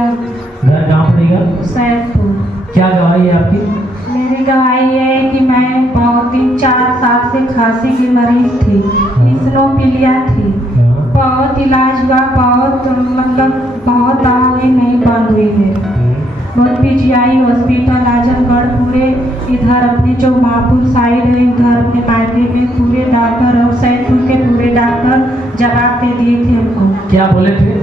घर कहाँ पड़ेगा? सैदपुर। क्या गवाही है आपकी? मेरी गवाही ये है कि मैं बहुत 3-4 साल से खांसी की मरीज थी, इस्नोफिलिया थी। बहुत इलाज हुआ, बहुत बहुत दवाई नहीं बंद हुई मेरी। बहुत पीजीआई हॉस्पिटल आजमगढ़ पूरे इधर अपने जो महापुर साइड है उधर अपने मायके में पूरे डॉक्टर और सैदपुर के पूरे डॉक्टर जवाब दे दिए थे हमको। क्या बोले थे?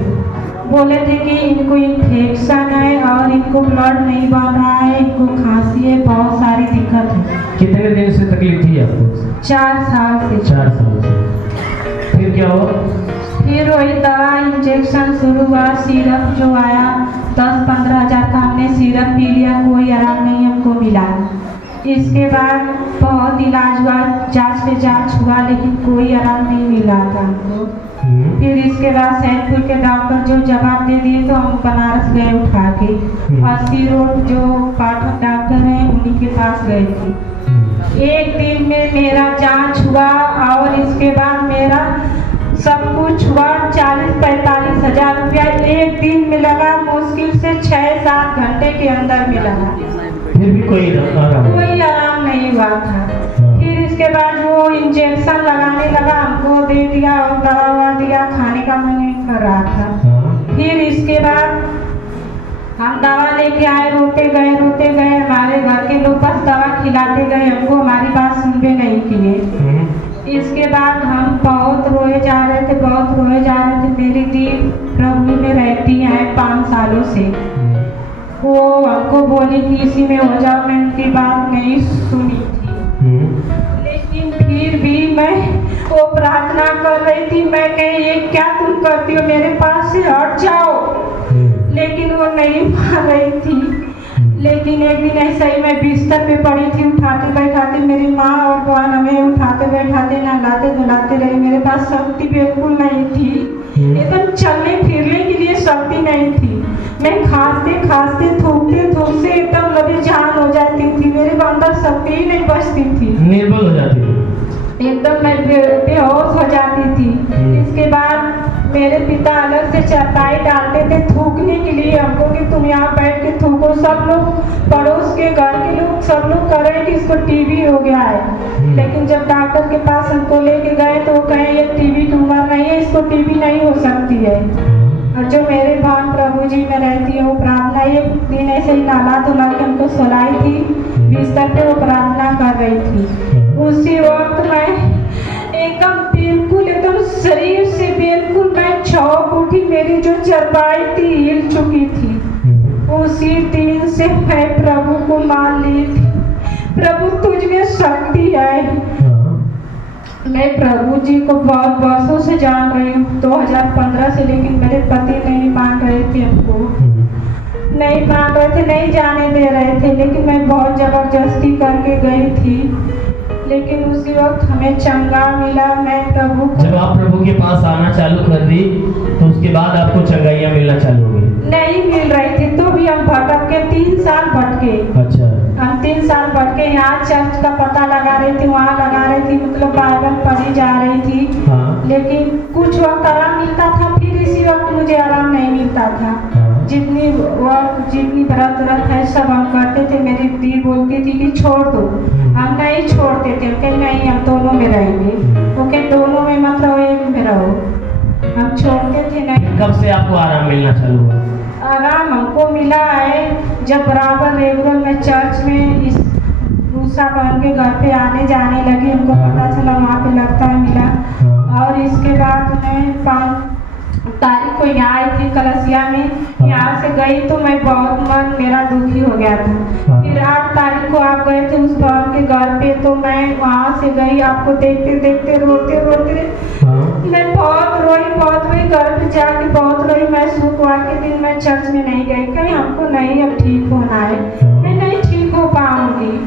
बोले थे कि इनको इन्फेक्शन है और इनको ब्लड नहीं बन रहा है, इनको खांसी है, बहुत सारी दिक्कत है। कितने दिन से तकलीफ थी आपको? 4 साल से। 4 साल से। फिर क्या हुआ? फिर वही दवा इंजेक्शन शुरू हुआ, सिरप जो आया 10-15 हज़ार का हमने सिरप पी लिया, कोई आराम नहीं हमको मिला। इसके बाद बहुत इलाज हुआ, जांच पे जांच हुआ, लेकिन कोई आराम नहीं मिला था हमको। फिर इसके बाद सैदपुर के डॉक्टर जो जवाब दे दिए तो हम बनारस गए उठा के, 80 रोड जो पाठक डॉक्टर हैं उन्हीं के पास गए थे। एक दिन में मेरा जांच हुआ और इसके बाद मेरा सब कुछ हुआ। 40-45 हज़ार रुपया एक दिन में लगा, मुश्किल से 6-7 घंटे के अंदर में लगा। फिर भी कोई आराम नहीं हुआ था। फिर इसके बाद वो इंजेक्शन लगाने लगा, हमको दे दिया और दवा दिया, खाने का मन नहीं कर रहा था। फिर इसके बाद हम दवा लेके आए, रोते गए, हमारे घर के लोग बस दवा खिलाते गए हमको, हमारी बात सुनते नहीं किए। इसके बाद हम बहुत रोए जा रहे थे। मेरी दी प्रभु में रहती है 5 सालों से, वो हमको बोली कि इसी में हो जाओ, मैं उनकी बात नहीं सुनी थी। लेकिन फिर भी मैं वो प्रार्थना कर रही थी, मैं कहीं ये क्या तुम करती हो, मेरे पास से हट जाओ। लेकिन वो नहीं मान रही थी। लेकिन एक दिन ऐसा ही मैं बिस्तर पे पड़ी थी, उठाते बैठाते मेरी माँ और बहन हमें उठाते बैठाते नहलाते धुलाते रही। मेरे पास शक्ति बिल्कुल नहीं थी, एकदम चलने फिरने के लिए शक्ति नहीं थी। मैं खांसते थूकते एकदम लबे जान हो जाती थी, मेरे अंदर शक्ति ही नहीं बचती थी, निर्बल हो जाती थी, एकदम मैं बेहोश हो जाती थी। इसके बाद मेरे पिता अलग से चारपाई डालते थे थूकने के लिए हमको कि तुम यहाँ बैठ के थूको। सब लोग पड़ोस के घर के लोग सब लोग कह रहे हैं कि इसको टीबी हो गया है। लेकिन जब डॉक्टर के पास हमको लेके गए तो वो कहे ये टीबी की उम्र नहीं है, इसको टीबी नहीं हो सकती है। और जो मेरे बहन प्रभु जी में रहती है वो प्रार्थना, एक दिन ऐसे ही नहला धुला के हमको सुलाई थी, बिस्तर पे वो प्रार्थना कर रही थी। उसी वक्त मैं एकदम शरीर से बिल्कुल मैं चौंक उठी, मेरी जो चरपाई थी हिल चुकी थी। उसी दिन से मैं प्रभु को मान ली थी, प्रभु तुझ में शक्ति है। मैं प्रभु जी को बहुत वर्षों से जान रही हूँ, 2015 से, लेकिन मेरे पति नहीं मान रहे थे हमको, नहीं मान रहे थे, नहीं जाने दे रहे थे। लेकिन मैं बहुत जबरदस्ती करके गई थी, लेकिन उसी वक्त हमें चंगा मिला। मैं प्रभु को जब आप प्रभु के पास आना चालू कर दी तो उसके बाद आपको चंगाइयाँ मिलना चालू हो गई? नहीं मिल रही थी, तो भी हम भटक के 3 साल भटके। अच्छा। हम 3 साल भटके, यहाँ चर्च का पता लगा रही थी, वहाँ लगा रही थी, मतलब बाइबल पढ़ी जा रही थी। लेकिन कुछ वक्त आराम मिलता था, फिर इसी वक्त मुझे आराम नहीं मिलता था। जितनी व्रत है सब हम करते थे। मेरी दी बोलती थी कि छोड़ दो, हम नहीं छोड़ते थे, कि नहीं हम दोनों में रहेंगे, ओके दोनों में मत रहो, एक में रहो, हम छोड़ते थे नहीं। कब से आपको आराम मिलना चालू हुआ? आराम हमको मिला है जब बराबर रेगुलर में चर्च में इस दूसरा बहन के घर पे आने जाने लगी, हमको पता चला वहाँ पे लगता है मिला। और इसके बाद मैं 5 तारीख को यहाँ आई थी कलसिया में, यहाँ से गई तो मैं बहुत मन मेरा दुखी हो गया था। फिर 8 तारीख को आप गए थे उस बहन के घर पे, तो मैं वहाँ से गई, आपको देखते रोते मैं बहुत रोई, घर पे जाके बहुत रोई। मैं शुक्रवार के दिन मैं चर्च में नहीं गई, कहीं हमको नहीं अब ठीक होना है, मैं नहीं ठीक हो पाऊंगी,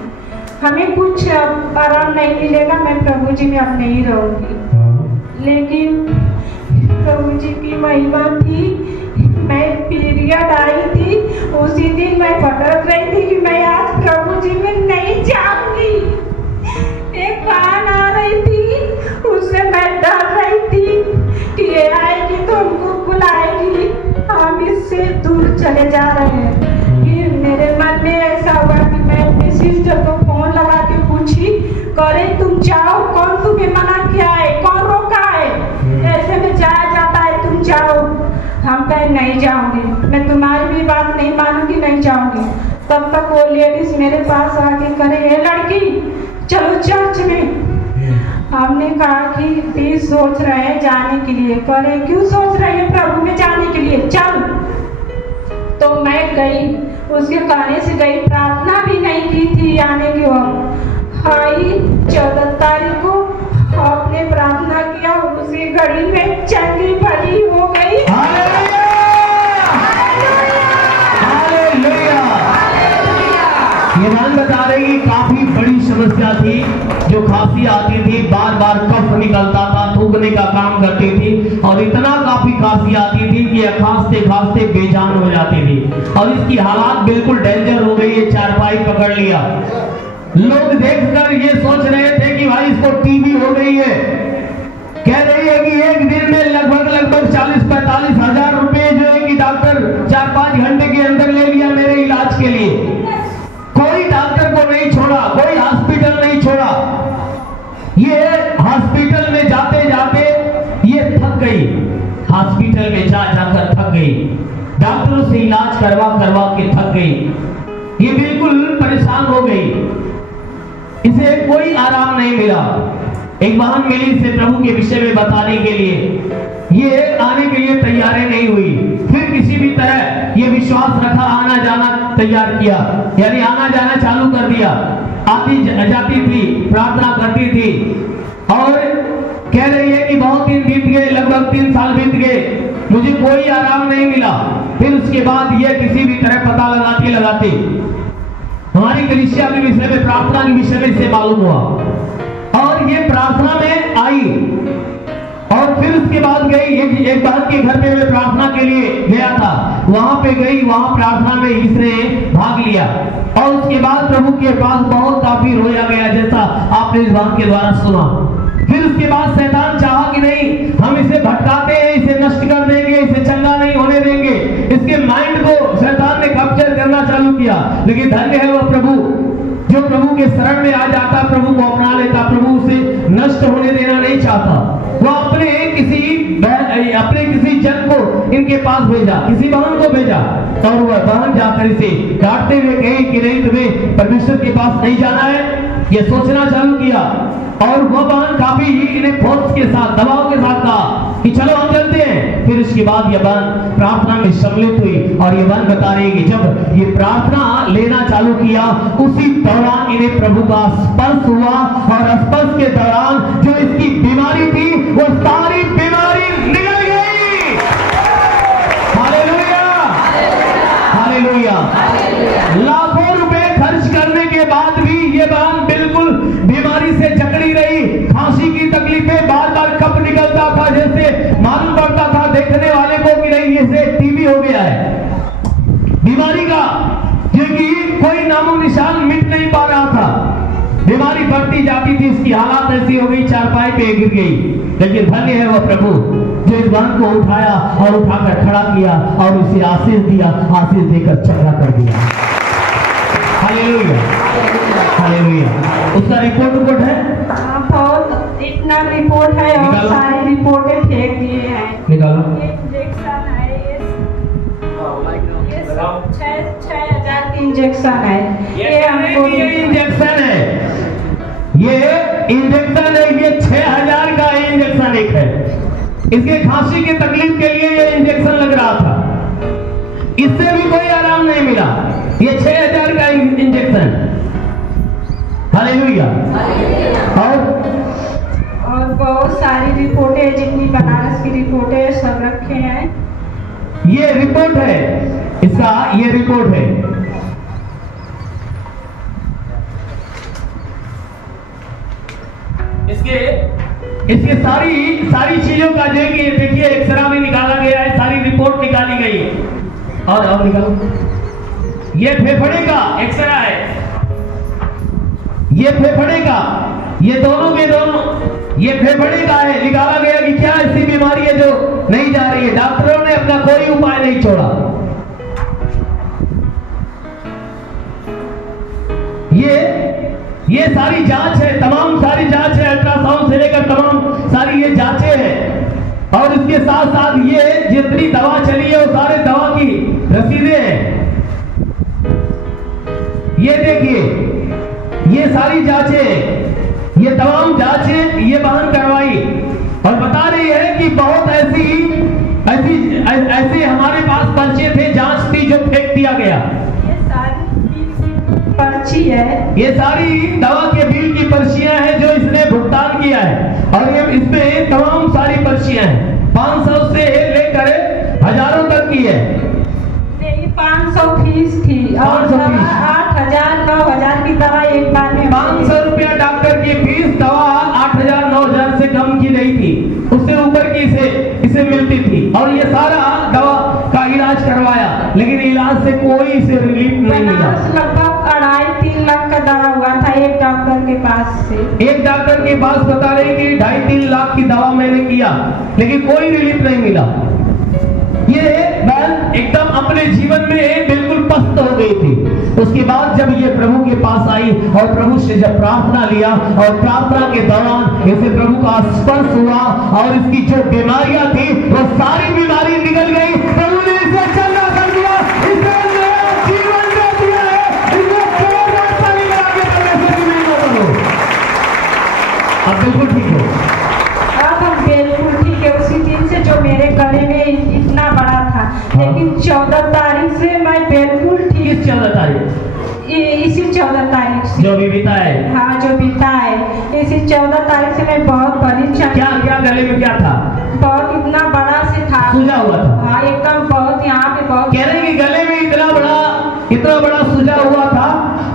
हमें कुछ अब आराम नहीं मिलेगा, मैं प्रभु जी में अब नहीं रहूंगी। लेकिन प्रभु जी की महिमा थी, मैं पीरियड आई थी, उसी दिन मैं भटक रही थी कि मैं आज प्रभु जी में नहीं जाऊंगी। एक बहन आ रही थी, उससे मैं डर रही थी कि ये आएगी तो हमको बुलाएगी, हम इससे दूर चले जा रहे हैं। फिर मेरे मन में ऐसा हुआ कि मैं अपनी सिस्टर को फोन लगा के पूछी, करे तुम जाओ, कौन तुम्हें मना किया है, कौन रोका है, ऐसे में जाया जाता है, तुम जाओ। हम कहे नहीं जाऊंगी, मैं तुम्हारी भी बात नहीं मानूंगी, नहीं जाऊंगी। तब तक वो लेडीज मेरे पास आके करे, हे लड़की चलो चर्च में। हमने कहा कि दी सोच रहे हैं जाने के लिए। करे क्यों सोच रहे हैं प्रभु में जाने के लिए, चल। तो मैं गई, उसके कहने से गई, प्रार्थना भी नहीं की थी आने की वक्त। आई 14 तारीख को आपने प्रार्थना किया, उसी घड़ी में चंगी भली हो गई। ये बात बता रही कि काफी बड़ी समस्या थी, जो खांसी आती थी, बार बार कफ निकलता था, थूकने का काम करती थी और इतना काफी खांसी आती थी कि खांसते खांसते बेजान हो जाती थी और इसकी हालात बिल्कुल डेंजर हो गई है, चारपाई पकड़ लिया। लोग देखकर ये सोच रहे थे कि भाई इसको टीबी हो गई है। कह रही है कि एक दिन में लगभग 40-45 हजार रुपए जो है कि डॉक्टर 4-5 घंटे के अंदर ले लिया मेरे इलाज के लिए। कोई डॉक्टर को नहीं छोड़ा, कोई हॉस्पिटल नहीं छोड़ा। ये हॉस्पिटल में जाते जाते ये थक गई, हॉस्पिटल में जाकर थक गई, डॉक्टरों से इलाज करवा के थक गई, ये बिल्कुल परेशान हो गई, इसे कोई आराम नहीं मिला। एक बहन मिली इसे प्रभु के विषय में बताने के लिए, ये आने के लिए तैयार नहीं हुई। फिर किसी भी तरह ये विश्वास रखा, आना जाना तैयार किया, यानी आना जाना चालू कर दिया। आती जाती थी, प्रार्थना करती थी और कह रही है कि बहुत दिन बीत गए, लगभग 3 साल बीत गए, मुझे कोई आराम नहीं मिला। फिर उसके बाद ये किसी भी तरह पता लगाती हमारी कलीसिया के विषय में, प्रार्थना के विषय में से मालूम हुआ और ये प्रार्थना में आई और फिर उसके बाद गई एक बहन के घर में मैं प्रार्थना के लिए गया था, वहां पे गई, वहां प्रार्थना में इसने भाग लिया और उसके बाद प्रभु के पास बहुत काफी रोया गया, जैसा आपने इस बहन के द्वारा सुना। फिर उसके बाद शैतान चाहा कि नहीं, हम इसे भटकाते हैं, इसे नष्ट कर देंगे, इसे चंगा नहीं होने देंगे, इसके माइंड को शैतान ने कैप्चर करना चालू किया। लेकिन धन्य है वो प्रभु जो प्रभु के शरण में आ जाता, प्रभु को अपना लेता, प्रभु उसे नष्ट होने देना नहीं चाहता। वो अपने किसी जन को इनके पास भेजा, किसी बहन को भेजा और वह बहन जाकर इसे डांटते हुए कहे कि नहीं, तुम्हें परमेश्वर के पास नहीं जाना है, ये सोचना चालू किया। और वह बहन काफी इन्हें फोर्स के साथ, दबाव के साथ कहा कि चलो हम चलते हैं। फिर इसके बाद यह बहन प्रार्थना में सम्मिलित हुई और ये बहन बता रही है कि जब ये प्रार्थना लेना चालू किया, उसी दौरान इन्हें प्रभु का स्पर्श हुआ और स्पर्श के दौरान जो इसकी बीमारी थी वो सारी बीमारी निकल गई। Hallelujah, hallelujah. लाखों रुपए खर्च करने के बाद भी ये बहन बिल्कुल बीमारी से जकड़ी रही। खांसी की तकलीफें, बार बार कफ निकलता था, जैसे मालूम पड़ता था देखने वाले को कि नहीं इसे टीबी हो गया है। बीमारी का जो कि कोई नामो निशान मिट नहीं पा रहा था, बीमारी बढ़ती जाती थी, इसकी हालात ऐसी हो गई, चारपाई पे गिर गई। लेकिन धन्य है वह प्रभु जो इस बहन को उठाया और उठाकर खड़ा किया और उसे आशीष दिया, आशीष देकर चंगा कर दिया। Hallelujah, hallelujah. उसका रिपोर्ट है, बहुत इतना रिपोर्ट है और सारी रिपोर्टें फेंक दिए हैं। निकालो। इंजेक्शन है, ये 6,000 की इंजेक्शन है। ये हमको इंजेक्शन है, ये इंजेक्शन है, ये 6,000 का इंजेक्शन एक है। इसके खांसी की तकलीफ के लिए ये इंजेक्शन लग रहा था, इससे भी कोई आराम नहीं मिला। ये 6,000 का इंजेक्शन। हालेलुया। और बहुत सारी रिपोर्टें, जितनी बनारस की रिपोर्टें सब रखे हैं। ये रिपोर्ट है इसका, ये रिपोर्ट है। इसके सारी चीजों का जो कि देखिए एक्सरा भी निकाला गया है, सारी रिपोर्ट निकाली गई है। और निकालो। ये फेफड़े का एक्सरा है, ये फेफड़े का, ये दोनों के दोनों, ये फेफड़े का है। निकाला गया कि क्या ऐसी बीमारी है जो नहीं जा रही है। डॉक्टरों ने अपना कोई उपाय नहीं छोड़ा, ये सारी जांच है, तमाम सारी जांच है, अल्ट्रासाउंड से लेकर तमाम सारी ये जांचें हैं। और इसके साथ साथ ये जितनी दवा चली है वो सारे दवा की रसीदें हैं। ये देखिए, ये सारी जांचें, ये तमाम जांचें ये बहन करवाई और बता रही है कि बहुत ऐसे हमारे पास पर्चे थे, जांच थी जो फेंक दिया गया। ये सारी पर्ची है, ये सारी दवा के बिल की पर्चियां हैं जो इसने भुगतान किया है। और ये इसमें तमाम सारी पर्चियां हैं, 500 से लेकर हजारों तक की है। मेरी 500 फीस थी और 8,000 9,000 की दवा एक बार में। 500 रुपया डॉक्टर की फीस, दवा 8,000 9,000 से कम की नहीं थी, उससे ऊपर की इसे मिलती थी। और ये सारा दवा का इलाज करवाया, लेकिन इलाज से कोई इसे रिलीफ नहीं मिला। लगभग 2.5-3 लाख का दवा हुआ था एक डॉक्टर के पास से। एक डॉक्टर के पास बता रहे कि 2.5-3 लाख की दवा मैंने किया, लेकिन कोई रिलीफ नहीं मिला। ये बहन एकदम अपने जीवन में बिल्कुल पस्त हो गई थी। उसके बाद जब ये प्रभु के पास आई और प्रभु से जब प्रार्थना लिया, और प्रार्थना के दौरान इसे प्रभु का स्पर्श हुआ और इसकी जो बीमारियां थी वो सारी बीमारी निकल गई। प्रभु ने इसे चंगा कर दिया, इसे नया जीवन दे दिया है। इसे जोरदार ताली बजा के परमेश्वर की महिमा करो। अब बिल्कुल ठीक हो। अब हम बिल्कुल ठीक है। उसी दिन से जो मेरे गले में इतना बड़ा था, लेकिन 14 तारीख से मैं बिल्कुल ठीक। किस 14 तारीख? इसी 14 तारीख से जो भी बीता है। हाँ, जो बीता है, इसी 14 तारीख से मैं बहुत परेशान। क्या गले में क्या था? बहुत इतना बड़ा से था, सूजा हुआ था। हाँ, एकदम बहुत यहाँ पे बहुत। कह रहे कि गले में इतना बड़ा सूजा हुआ था।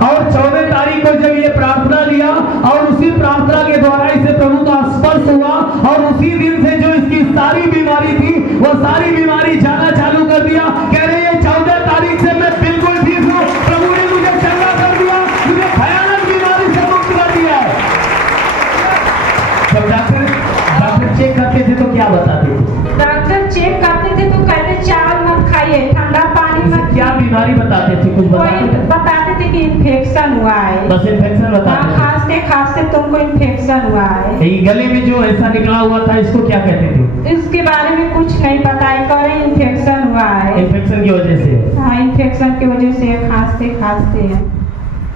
और 14 तारीख को जब ये प्रार्थना लिया और उसी प्रार्थना के द्वारा इसे प्रभु का स्पर्श हुआ, और उसी दिन से जो इसकी सारी बीमारी थी वो सारी बीमारी जाना चालू कर दिया। कह रहे हैं 14 तारीख से मैं बिल्कुल ठीक हूँ, प्रभु ने मुझे चंगा कर दिया, मुझे भयानक बीमारी से मुक्त कर दिया है। जब डॉक्टर चेक करते थे तो क्या बताते थे? डॉक्टर चेक करते थे तो कहते चावल मत खाइए, ठंडा पानी मत। क्या बीमारी बताते थे? कुछ बताते थे कि इन्फेक्शन हुआ है। बस इन्फेक्शन बताते थे। खांसते तुमको इन्फेक्शन हुआ है। ये गले में जो ऐसा निकला हुआ था इसको क्या कहते थे? इसके बारे में कुछ नहीं पता है, कह रहे इन्फेक्शन हुआ है। इन्फेक्शन की वजह से? हाँ, इन्फेक्शन की वजह से खांसते हैं,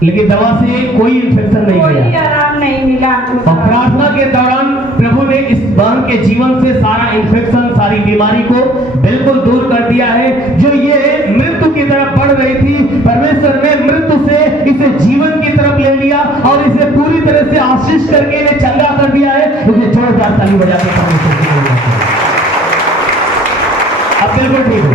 लेकिन दवा से कोई इन्फेक्शन नहीं कोई गया, आराम नहीं मिला। और प्रार्थना के दौरान प्रभु ने इस बहन के जीवन से सारा इन्फेक्शन, सारी बीमारी को बिल्कुल दूर कर दिया है। जो ये मृत्यु की तरफ बढ़ रही थी, परमेश्वर ने मृत्यु से इसे जीवन की तरफ ले लिया और इसे पूरी तरह से आशीष करके इन्हें चंगा कर दिया है। मुझे जोरदार ताली बजा के परमेश्वर की महिमा करो। अब बिल्कुल ठीक हो।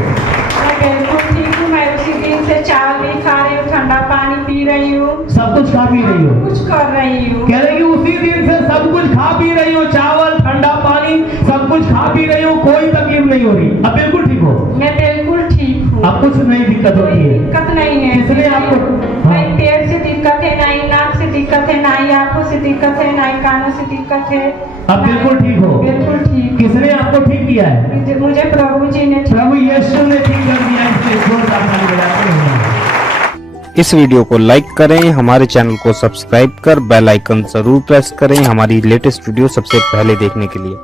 मैं बिल्कुल ठीक हूँ। मैं उसी दिन से चावल नहीं खा रही हूँ, ठंडा पानी पी रही हूँ, सब कुछ खा पी रही हो? कुछ कर रही हूँ। कह रही उसी दिन से सब कुछ खा पी रही हो, चावल ठंडा पानी सब कुछ खा पी रही हो, कोई तकलीफ नहीं हो रही। अब बिल्कुल ठीक हो? मैं बिल्कुल ठीक हूँ। अब कुछ नहीं दिक्कत होती है? दिक्कत नहीं है। किसने आपको? नहीं पेट से दिक्कत है, ना ही नाक से दिक्कत है, ना ही आंखों से दिक्कत है, ना ही कानों से दिक्कत है। अब बिल्कुल ठीक हो? बिल्कुल ठीक। किसने आपको ठीक किया है? मुझे प्रभु जी ने, प्रभु यीशु ने ठीक कर दिया। इसलिए जोरदार ताली बजाते हैं। इस वीडियो को लाइक करें, हमारे चैनल को सब्सक्राइब कर बेल आइकन जरूर प्रेस करें हमारी लेटेस्ट वीडियो सबसे पहले देखने के लिए।